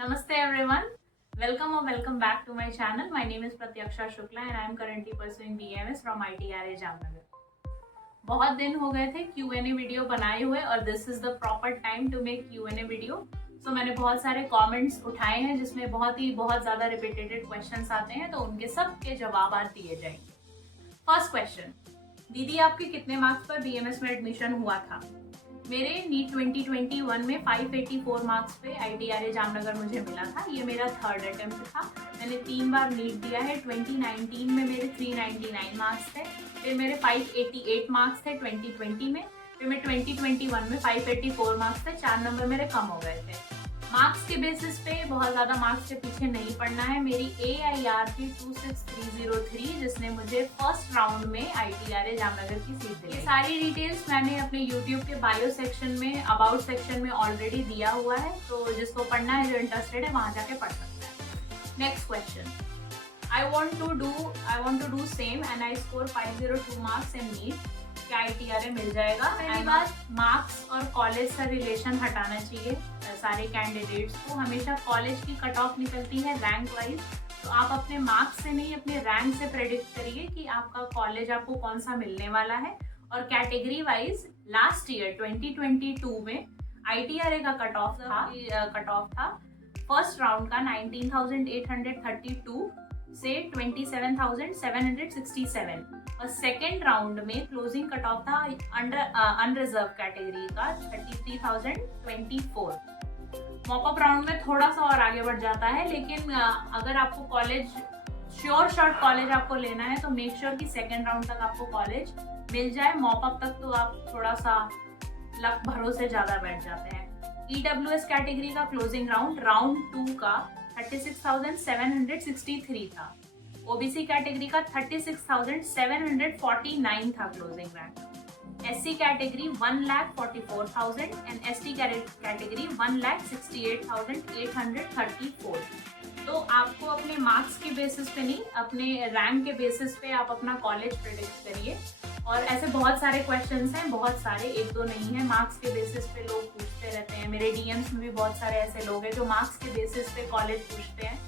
Namaste everyone. Welcome or welcome back to my channel. My name is Pratyaksha Shukla and I am currently pursuing BMS from ITRA Jamnagar. बहुत दिन हो गए थे Q&A video बनाए हुए और this is the proper time to make Q&A video. So मैंने बहुत सारे कमेंट्स उठाए हैं जिसमें बहुत ज़्यादा रिपीटेटेड क्वेश्चंस आते हैं, तो उनके सब के जवाब आज दिए जाएंगे. फर्स्ट क्वेश्चन, दीदी आपके कितने मार्क्स पर BMS में एडमिशन हुआ था? मेरे नीट 2021 में 584 मार्क्स पे ITRA जामनगर मुझे मिला था. ये मेरा थर्ड अटेम्प्ट था. मैंने 3 बार नीट दिया है. 2019 में मेरे 399 मार्क्स थे, फिर मेरे 588 मार्क्स थे 2020 में, फिर मैं 2021 में 584 मार्क्स थे. 4 नंबर मेरे कम हो गए थे. मार्क्स के बेसिस पे बहुत ज़्यादा मार्क्स के पीछे नहीं पड़ना है. मेरी AIR थी 26303 जिसने मुझे फर्स्ट राउंड में ITRA जामनगर की सीट दी. ये सारी डिटेल्स मैंने अपने YouTube के बायो सेक्शन में, अबाउट सेक्शन में ऑलरेडी दिया हुआ है, तो जिसको पढ़ना है, जो इंटरेस्टेड है, वहाँ जाके पढ़ सकता है. Next question, I want to do same and I score 502 marks in NEET. क्या ITRA मिल जाएगा? पहली बात, मार्क्स और कॉलेज से रिलेशन हटाना चाहिए सारे कैंडिडेट्स को. हमेशा कॉलेज की कट ऑफ निकलती है रैंक वाइज, तो आप अपने मार्क्स से नहीं, अपने रैंक से प्रेडिक्ट करिए कि आपका कॉलेज आपको कौन सा मिलने वाला है. और कैटेगरी वाइज लास्ट ईयर 2022 में ITRA का कट ऑफ था फर्स्ट राउंड का 19,832 से 27,767 और सेकेंड राउंड में क्लोजिंग कट ऑफ था अनरिजर्व कैटेगरी का 33,024. मॉपअप राउंड में थोड़ा सा और आगे बढ़ जाता है, लेकिन अगर आपको कॉलेज शॉर्ट कॉलेज आपको लेना है तो मेक श्योर कि सेकेंड राउंड तक आपको कॉलेज मिल जाए. मॉपअप तक तो आप थोड़ा सा लक भरोसे ज्यादा बैठ जाते हैं. EWS कैटेगरी का क्लोजिंग राउंड 2 का 36,763 था. OBC कैटेगरी का 36,749 था closing rank. SC category 1,44,000 and ST category 1,68,834. तो आपको अपने मार्क्स के बेसिस पे नहीं, अपने रैंक के बेसिस पे आप अपना कॉलेज प्रेडिक्ट करिए. और ऐसे बहुत सारे क्वेश्चंस हैं, बहुत सारे, एक दो नहीं है. मार्क्स के बेसिस पे लोग पूछते रहते हैं. मेरे DMs में भी बहुत सारे ऐसे लोग हैं जो मार्क्स के बेसिस पे कॉलेज पूछते हैं.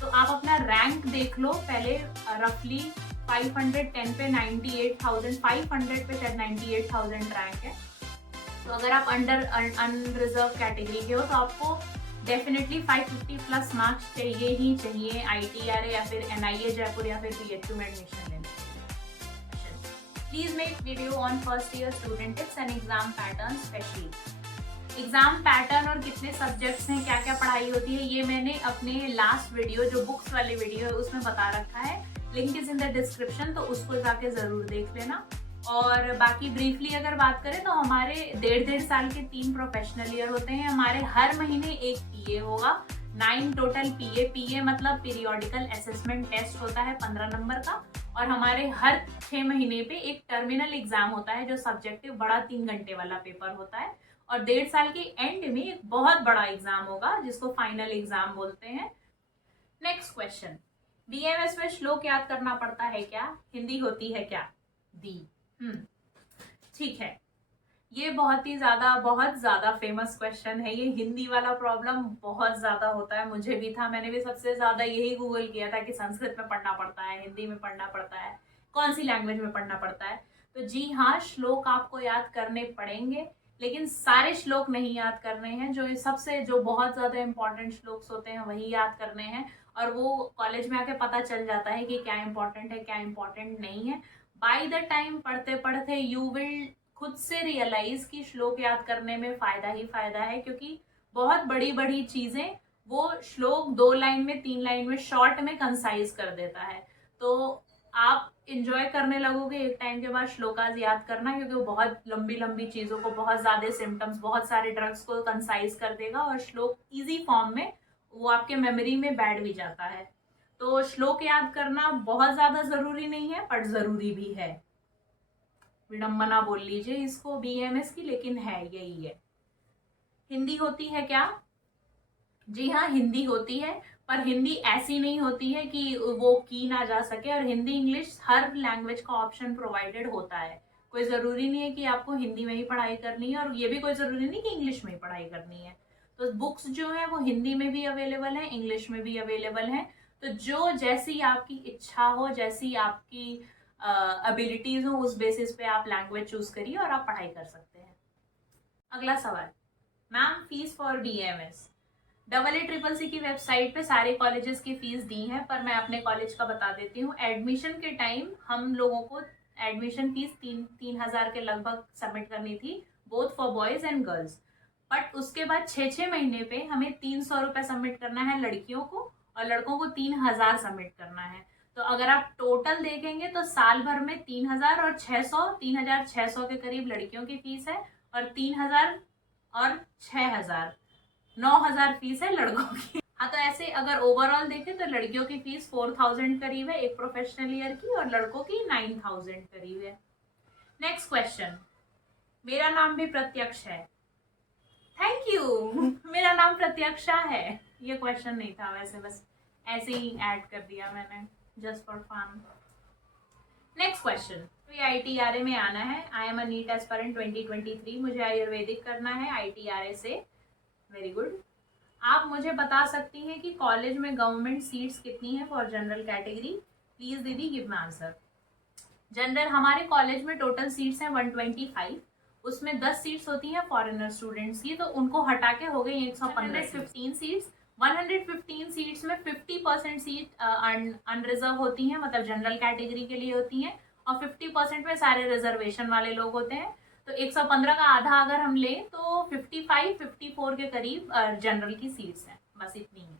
तो आप अपना रैंक देख लो पहले. रफली 510 पे 98,000, 500 पे शायद 98,000 रैंक है. तो अगर आप अनरिजर्व कैटेगरी के हो तो आपको डेफिनेटली 550 प्लस मार्क्स चाहिए ही चाहिए ITRA या फिर NIA जयपुर या फिर PHU में एडमिशन लेने. Please make video on first year student tips and exam pattern specially. Exam pattern और कितने सब्जेक्ट्स हैं, क्या क्या पढ़ाई होती है, ये मैंने अपने लास्ट वीडियो, जो बुक्स वाली वीडियो है, उसमें बता रखा है. Link is in the description, तो उसको जाके जरूर देख लेना. और बाकी ब्रीफली अगर बात करें तो हमारे 1.5 साल के 3 प्रोफेशनल ईयर होते हैं. हमारे हर महीने एक PA होगा. 9 टोटल PA मतलब पीरियोडिकल असेसमेंट टेस्ट होता है 15 नंबर का. और हमारे हर 6 महीने पे एक टर्मिनल एग्जाम होता है जो सब्जेक्टिव बड़ा 3 घंटे वाला पेपर होता है. और 1.5 साल के एंड में एक बहुत बड़ा एग्जाम होगा जिसको फाइनल एग्जाम बोलते हैं. नेक्स्ट क्वेश्चन, BMS में श्लोक याद करना पड़ता है क्या? हिंदी होती है क्या? दी. ठीक है, ये बहुत ज्यादा फेमस क्वेश्चन है. ये हिंदी वाला प्रॉब्लम बहुत ज्यादा होता है. मुझे भी था, मैंने भी सबसे ज्यादा यही गूगल किया था कि संस्कृत में पढ़ना पड़ता है, हिंदी में पढ़ना पड़ता है, कौन सी लैंग्वेज में पढ़ना पड़ता है. तो जी हाँ, श्लोक आपको याद करने पड़ेंगे, लेकिन सारे श्लोक नहीं याद करने हैं. जो बहुत ज्यादा इंपॉर्टेंट श्लोक्स होते हैं वही याद करने हैं. और वो कॉलेज में आके पता चल जाता है कि क्या इंपॉर्टेंट है, क्या इंपॉर्टेंट नहीं है. बाय द टाइम पढ़ते पढ़ते यू विल खुद से रियलाइज कि श्लोक याद करने में फायदा ही फायदा है, क्योंकि बहुत बड़ी बड़ी चीजें वो श्लोक 2 लाइन में, 3 लाइन में, शॉर्ट में कंसाइज कर देता है. तो आप इंजॉय करने लगोगे एक टाइम के बाद श्लोकाज याद करना, क्योंकि वो बहुत लंबी लंबी चीजों को, बहुत ज्यादा सिम्टम्स, बहुत सारे ड्रग्स को कंसाइज कर देगा. और श्लोक इजी फॉर्म में वो आपके मेमोरी में बैठ भी जाता है. तो श्लोक याद करना बहुत ज्यादा जरूरी नहीं है, पर जरूरी भी है. विडंबना बोल लीजिए इसको BMS की, लेकिन है, यही है. हिंदी होती है क्या? जी हाँ, हिंदी होती है, पर हिंदी ऐसी नहीं होती है कि वो की ना जा सके. और हिंदी इंग्लिश हर लैंग्वेज का ऑप्शन प्रोवाइडेड होता है. कोई ज़रूरी नहीं है कि आपको हिंदी में ही पढ़ाई करनी है, और ये भी कोई ज़रूरी नहीं कि इंग्लिश में ही पढ़ाई करनी है. तो बुक्स जो है वो हिंदी में भी अवेलेबल है, इंग्लिश में भी अवेलेबल है। तो जो जैसी आपकी इच्छा हो, जैसी आपकी एबिलिटीज हो, उस बेसिस पे आप लैंग्वेज चूज करिए और आप पढ़ाई कर सकते हैं। अगला सवाल, ma'am fees for BAMS। AACCC की वेबसाइट पे सारे कॉलेजेस की फीस दी है, पर मैं अपने कॉलेज का बता देती हूँ। एडमिशन के टाइम हम लोगों को एडमिशन फीस 3,000 के लगभग सबमिट करनी थी, both for boys and girls. But उसके बाद 6 महीने पे हमें 300 रुपये सबमिट करना है लड़कियों को, और लड़कों को 3,000 सबमिट करना है। तो अगर आप टोटल देखेंगे तो साल भर में 3,600 के करीब लड़कियों की फीस है, और 3,000 और 6,000 9,000 फीस है लड़कों की। हाँ, तो ऐसे अगर ओवरऑल देखें तो लड़कियों की फीस 4,000 करीब है एक प्रोफेशनल ईयर की, और लड़कों की 9,000 करीब है। नेक्स्ट क्वेश्चन, मेरा नाम भी प्रत्यक्ष है। Thank you. मेरा नाम प्रत्यक्षा है। ये क्वेश्चन नहीं था वैसे, बस ऐसे ही ऐड कर दिया मैंने, just for fun. Next question, तो ITRA में आना है। I am a NEET aspirant 2023। मुझे आयुर्वेदिक करना है ITRA से। Very good. आप मुझे बता सकती हैं कि कॉलेज में गवर्नमेंट सीट्स कितनी है फॉर जनरल कैटेगरी? प्लीज दीदी गिव मी आंसर। जनरल हमारे कॉलेज में टोटल सीट्स हैं 125। उसमें 10 सीट्स होती हैं फॉरेनर स्टूडेंट्स की, तो उनको हटा के हो गई 115 सीट्स। 115 सीट्स में 50% सीट अनरिजर्व होती हैं, मतलब जनरल कैटेगरी के लिए होती हैं, और 50% में सारे रिजर्वेशन वाले लोग होते हैं। तो 115 का आधा अगर हम लें तो 55-54 के करीब जनरल की सीट्स हैं, बस इतनी है।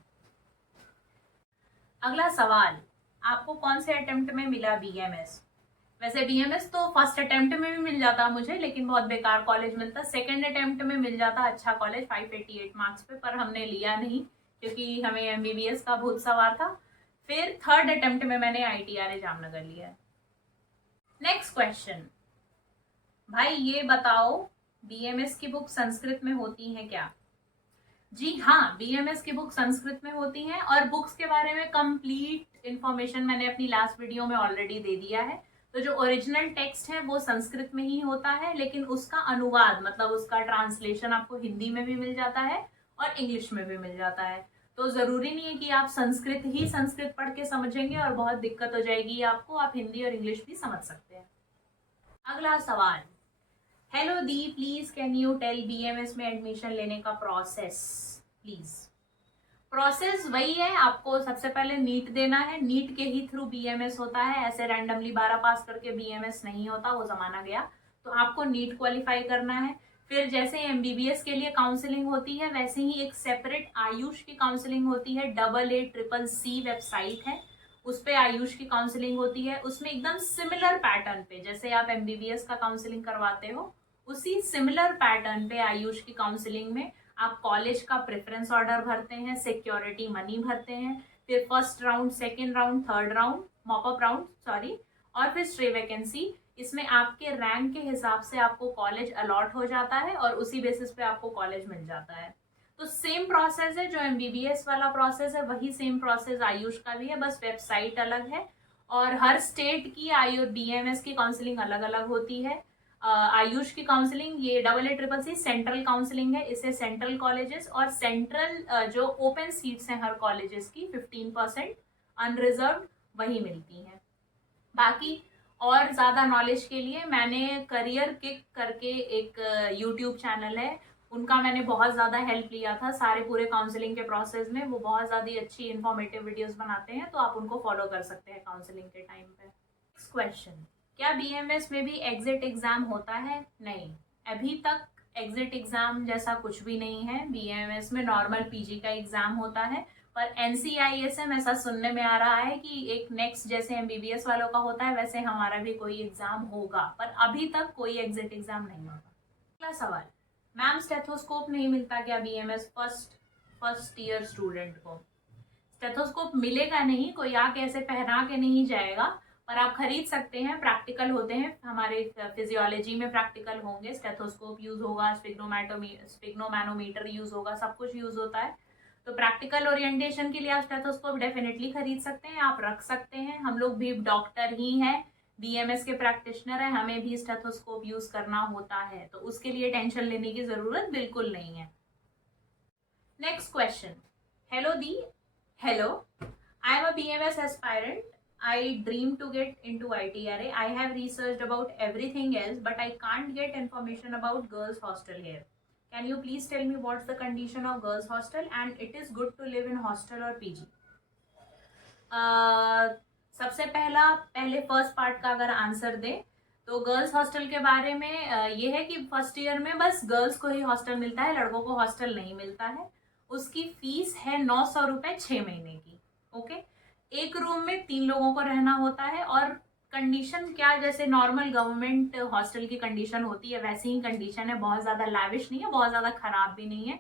अगला सवाल, आपको कौन से अटेम्प्ट में मिला BMS? वैसे BMS तो फर्स्ट अटेम्प्ट में भी मिल जाता मुझे, लेकिन बहुत बेकार कॉलेज मिलता। सेकंड अटेम्प्ट में मिल जाता अच्छा कॉलेज 588 मार्क्स पे, पर हमने लिया नहीं क्योंकि हमें MBBS का भूत सवार था। फिर थर्ड अटेम्प्ट में मैंने ITRA जामनगर लिया। नेक्स्ट क्वेश्चन, भाई ये बताओ BMS की बुक संस्कृत में होती है क्या? जी हाँ, BMS की बुक संस्कृत में होती हैं, और बुक्स के बारे में कंप्लीट इंफॉर्मेशन मैंने अपनी लास्ट वीडियो में ऑलरेडी दे दिया है। तो जो ओरिजिनल टेक्स्ट है वो संस्कृत में ही होता है, लेकिन उसका अनुवाद मतलब उसका ट्रांसलेशन आपको हिंदी में भी मिल जाता है और इंग्लिश में भी मिल जाता है। तो जरूरी नहीं है कि आप संस्कृत पढ़ के समझेंगे और बहुत दिक्कत हो जाएगी आपको, आप हिंदी और इंग्लिश भी समझ सकते हैं। अगला सवाल, हेलो दी, please can you tell BMS में एडमिशन लेने का प्रोसेस प्लीज। प्रोसेस वही है, आपको सबसे पहले नीट देना है, नीट के ही थ्रू BMS होता है। ऐसे रैंडमली 12 पास करके BMS नहीं होता, वो जमाना गया। तो आपको नीट क्वालिफाई करना है। फिर जैसे MBBS के लिए काउंसलिंग होती है, वैसे ही एक सेपरेट आयुष की काउंसलिंग होती है। AACCC वेबसाइट है, उस पर आयुष की काउंसलिंग होती है। उसमें एकदम सिमिलर पैटर्न पे, जैसे आप MBBS का काउंसलिंग करवाते हो, उसी सिमिलर पैटर्न पे आयुष की काउंसलिंग में आप कॉलेज का प्रेफरेंस ऑर्डर भरते हैं, सिक्योरिटी मनी भरते हैं, फिर first round, second round, third round, mop up round sorry, और फिर स्ट्रे वैकेंसी। इसमें आपके रैंक के हिसाब से आपको कॉलेज अलॉट हो जाता है और उसी बेसिस पे आपको कॉलेज मिल जाता है। तो सेम प्रोसेस है, जो MBBS वाला प्रोसेस है वही सेम प्रोसेस आयुष का भी है, बस वेबसाइट अलग है। और हर स्टेट की BMS की काउंसलिंग अलग अलग होती है। आयुष की काउंसलिंग, ये AACCC सेंट्रल काउंसलिंग है, इसे सेंट्रल कॉलेजेस और सेंट्रल जो ओपन सीट्स हैं हर कॉलेजेस की 15% अनरिजर्व वही मिलती हैं। बाकी और ज़्यादा नॉलेज के लिए मैंने करियर किक करके एक यूट्यूब चैनल है, उनका मैंने बहुत ज़्यादा हेल्प लिया था सारे पूरे काउंसलिंग के प्रोसेस में। वो बहुत ज़्यादा अच्छी इन्फॉर्मेटिव वीडियोस बनाते हैं, तो आप उनको फॉलो कर सकते हैं काउंसलिंग के टाइम पे। नेक्स्ट क्वेश्चन, क्या BMS में भी एग्जिट एग्जाम होता है? नहीं, अभी तक एग्जिट एग्जाम जैसा कुछ भी नहीं है। BMS में नॉर्मल PG का एग्जाम होता है, पर NCISM ऐसा सुनने में आ रहा है कि एक नेक्स्ट जैसे MBBS वालों का होता है वैसे हमारा भी कोई एग्जाम होगा, पर अभी तक कोई एग्जिट एग्जाम नहीं होता। अगला सवाल, मैम स्टेथोस्कोप नहीं मिलता क्या BMS फर्स्ट ईयर स्टूडेंट को? स्टेथोस्कोप मिलेगा नहीं, कोई आके ऐसे पहना के नहीं जाएगा, पर आप खरीद सकते हैं। प्रैक्टिकल होते हैं, हमारे फिजियोलॉजी में प्रैक्टिकल होंगे, स्टेथोस्कोप यूज होगा, स्पिग्नोमैनोमीटर यूज होगा, सब कुछ यूज होता है। तो प्रैक्टिकल ओरिएंटेशन के लिए आप स्टेथोस्कोप डेफिनेटली खरीद सकते हैं, आप रख सकते हैं। हम लोग भी डॉक्टर ही हैं, BMS के प्रैक्टिशनर है, हमें भी स्टेथोस्कोप यूज करना होता है, तो उसके लिए टेंशन लेने की जरूरत बिल्कुल नहीं है। Next question. Hello Dee. Hello. I am a BMS aspirant. I dream to get into ITRA. I have researched about everything else, but I can't get information about girls' hostel here. Can you please tell me what's the condition of girls' hostel and it is good to live in hostel or PG? सबसे पहले first part का अगर answer दे तो girls hostel के बारे में ये है कि फर्स्ट ईयर में बस गर्ल्स को ही हॉस्टल मिलता है, लड़कों को हॉस्टल नहीं मिलता है। उसकी फीस है 900 रुपए 6 महीने की। ओके, एक रूम में 3 लोगों को रहना होता है और कंडीशन क्या, जैसे नॉर्मल गवर्नमेंट हॉस्टल की कंडीशन होती है वैसी ही कंडीशन है। बहुत ज्यादा लैविश नहीं है, बहुत ज्यादा खराब भी नहीं है।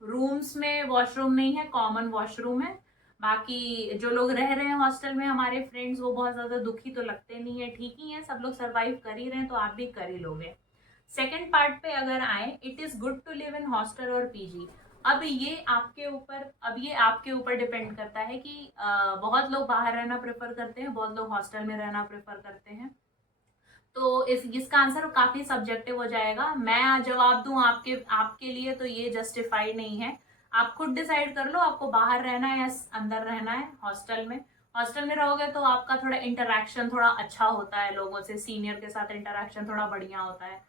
रूम्स में वॉशरूम नहीं है, कॉमन वॉशरूम है। बाकी जो लोग रह रहे हैं हॉस्टल में, हमारे फ्रेंड्स, वो बहुत ज्यादा दुखी तो लगते नहीं है, ठीक ही है, सब लोग सरवाइव कर ही रहे हैं, तो आप भी कर ही लोगे। सेकेंड पार्ट पे अगर आए, it is good to live in hostel और पीजी। अब ये आपके ऊपर डिपेंड करता है कि बहुत लोग बाहर रहना प्रेफर करते हैं, बहुत लोग हॉस्टल में रहना प्रेफर करते हैं। तो इसका आंसर काफी सब्जेक्टिव हो जाएगा। मैं जवाब दूं आपके लिए तो ये जस्टिफाइड नहीं है। आप खुद डिसाइड कर लो आपको बाहर रहना है या अंदर रहना है हॉस्टल में। हॉस्टल में रहोगे तो आपका थोड़ा इंटरेक्शन थोड़ा अच्छा होता है, लोगों से, सीनियर के साथ इंटरेक्शन थोड़ा बढ़िया होता है।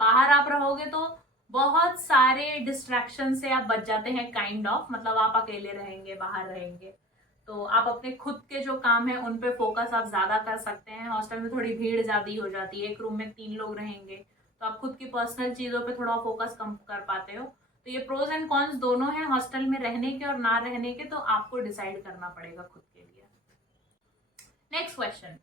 बाहर आप रहोगे तो बहुत सारे डिस्ट्रैक्शन से आप बच जाते हैं, काइंड ऑफ, मतलब आप अकेले रहेंगे, बाहर रहेंगे तो आप अपने खुद के जो काम है उन पे फोकस आप ज्यादा कर सकते हैं। हॉस्टल में थोड़ी भीड़ ज्यादा हो जाती है, एक रूम में 3 लोग रहेंगे तो आप खुद की पर्सनल चीजों पे थोड़ा फोकस कम कर पाते हो। तो ये प्रोज एंड कॉन्स दोनों हैं हॉस्टल में रहने के और ना रहने के, तो आपको डिसाइड करना पड़ेगा खुद के लिए। नेक्स्ट क्वेश्चन,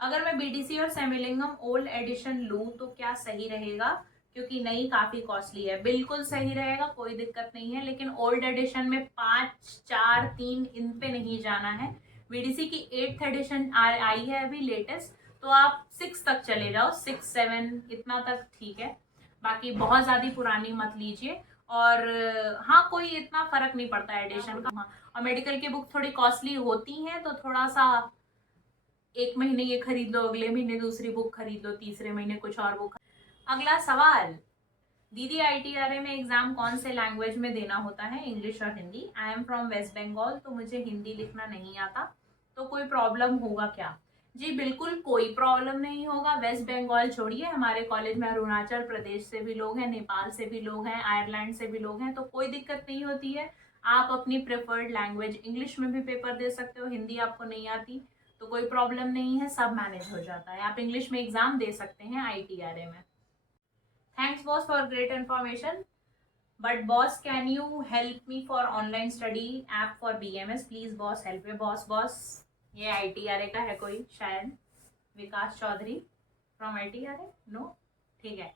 अगर मैं बीटीसी और सेमिलिंगम ओल्ड एडिशन लूं तो क्या सही रहेगा, क्योंकि नई काफी कॉस्टली है। बिल्कुल सही रहेगा, कोई दिक्कत नहीं है, लेकिन ओल्ड एडिशन में 5, 4, 3 इन पे नहीं जाना है। बीडीसी की 8th एडिशन आई है अभी लेटेस्ट, तो आप 6 तक चले जाओ, 6, 7 इतना तक ठीक है। बाकी बहुत ज्यादा पुरानी मत लीजिए। और हाँ, कोई इतना फर्क नहीं पड़ता एडिशन का। और मेडिकल की बुक थोड़ी कॉस्टली होती हैं, तो थोड़ा सा एक महीने ये खरीद लो, अगले महीने दूसरी बुक खरीद लो, तीसरे महीने कुछ और बुक। अगला सवाल, दीदी ITRA में एग्जाम कौन से लैंग्वेज में देना होता है, इंग्लिश और Hindi? I am from West Bengal, तो मुझे हिंदी लिखना नहीं आता, तो कोई प्रॉब्लम होगा क्या? जी बिल्कुल कोई प्रॉब्लम नहीं होगा। वेस्ट बंगाल छोड़िए, हमारे कॉलेज में अरुणाचल प्रदेश से भी लोग हैं, नेपाल से भी लोग हैं, आयरलैंड से भी लोग हैं, तो कोई दिक्कत नहीं होती है। आप अपनी प्रेफर्ड लैंग्वेज इंग्लिश में भी पेपर दे सकते हो, हिंदी आपको नहीं आती तो कोई प्रॉब्लम नहीं है, सब मैनेज हो जाता है। आप इंग्लिश में एग्जाम दे सकते हैं ITRA में। Thanks boss for great information. But boss, can you help me for online study app for BMS? Please boss help me. boss ये ITRA का है कोई, शायद विकास चौधरी फ्रॉम ITRA? नो, ठीक है।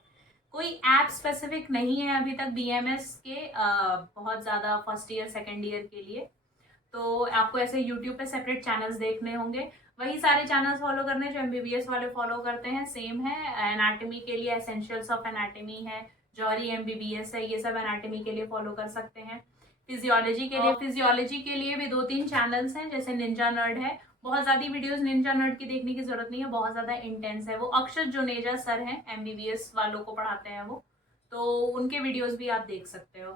कोई ऐप स्पेसिफिक नहीं है अभी तक BMS के, बहुत ज़्यादा फर्स्ट ईयर सेकेंड ईयर के लिए। तो आपको ऐसे यूट्यूब पे सेपरेट चैनल्स देखने होंगे, वही सारे चैनल्स फॉलो करने जो MBBS वाले फॉलो करते हैं, सेम है। एनाटॉमी के लिए एसेंशियल्स ऑफ एनाटॉमी है, जॉहरी MBBS है, ये सब एनाटॉमी के लिए फॉलो कर सकते हैं। फिजियोलॉजी के लिए भी 2-3 चैनल्स हैं, जैसे निंजा नर्ड है। बहुत ज्यादा वीडियोस निंजा नर्ड की देखने की जरूरत नहीं है, बहुत ज्यादा इंटेंस है। वो अक्षत जुनेजा सर हैं, MBBS वालों को पढ़ाते हैं वो, तो उनके वीडियोस भी आप देख सकते हो।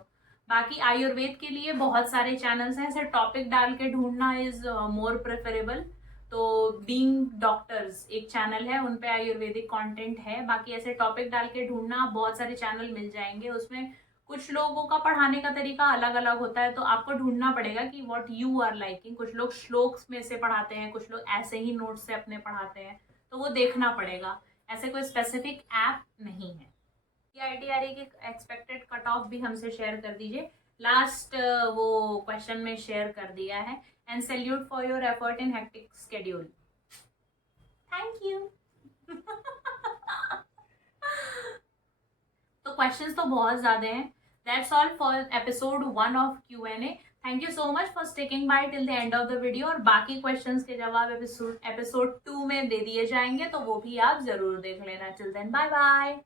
बाकी आयुर्वेद के लिए बहुत सारे चैनल्स हैं, ऐसे टॉपिक डाल के ढूंढना इज मोर प्रेफरेबल। तो बीइंग डॉक्टर्स एक चैनल है, उन पे आयुर्वेदिक कंटेंट है। बाकी ऐसे टॉपिक डाल के ढूंढना, बहुत सारे चैनल मिल जाएंगे। उसमें कुछ लोगों का पढ़ाने का तरीका अलग अलग होता है, तो आपको ढूंढना पड़ेगा कि व्हाट यू आर लाइकिंग। कुछ लोग श्लोक्स में से पढ़ाते हैं, कुछ लोग ऐसे ही नोट्स से अपने पढ़ाते हैं, तो वो देखना पड़ेगा। ऐसे कोई स्पेसिफिक ऐप नहीं है। ITRA की एक्सपेक्टेड कट ऑफ भी हमसे शेयर कर दीजिए, लास्ट वो क्वेश्चन में शेयर कर दिया है। And salute for your effort in hectic schedule, thank you. तो क्वेश्चंस तो बहुत ज्यादा हैं। That's all for episode 1 of Q&A। Thank you so much for sticking by till the end of the video. और बाकी क्वेश्चंस के जवाब episode 2 में दे दिए जाएंगे, तो वो भी आप जरूर देख लेना। Till then bye bye.